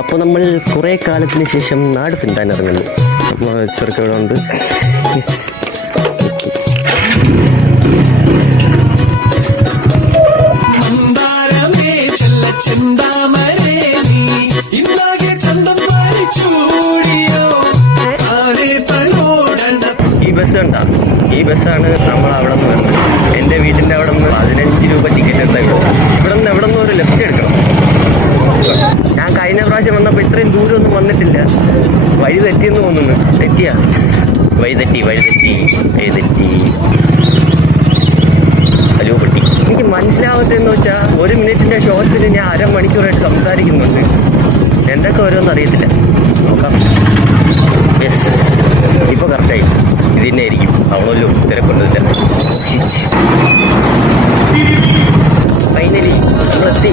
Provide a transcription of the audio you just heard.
അപ്പോൾ നമ്മൾ കുറേ കാലത്തിന് ശേഷം നാട് പിന്താൻ ഇറങ്ങുന്നു. അപ്പോൾ ചെറുക്കകളുണ്ട്. ഈ ബസ് കണ്ടാ, ഈ ബസ്സാണ് നമ്മൾ അവിടെ നിന്ന് വരുന്നത്. എൻ്റെ വീട്ടിൻ്റെ അവിടെ നിന്ന് 15 രൂപ ടിക്കറ്റ് എടുത്താൽ ഇവിടെ നിന്ന് എവിടെ നിന്ന് ഒരു ലെഫ്റ്റ് എടുക്കണം. ഞാൻ കഴിഞ്ഞ പ്രാവശ്യം വന്നപ്പോൾ ഇത്രയും ദൂരമൊന്നും വന്നിട്ടില്ല. വഴി തെറ്റിയെന്ന് തോന്നുന്നു. തെറ്റിയാ? വഴി തെറ്റി. ഹലോ കുട്ടി, എനിക്ക് മനസ്സിലാവത്തെന്ന് വെച്ചാൽ 1 മിനിറ്റിൻ്റെ ഷോർട്സിന് ഞാൻ അരമണിക്കൂറായിട്ട് സംസാരിക്കുന്നുണ്ട്. എന്തൊക്കെ ഓരോന്നും അറിയത്തില്ല. നോക്കാം. യെസ്, ഇപ്പോൾ കറക്റ്റായി. ഇത് തന്നെ ആയിരിക്കും. അവണല്ലോ തിരക്കൊണ്ടില്ല. ഫൈനലി നമ്മളെത്തി.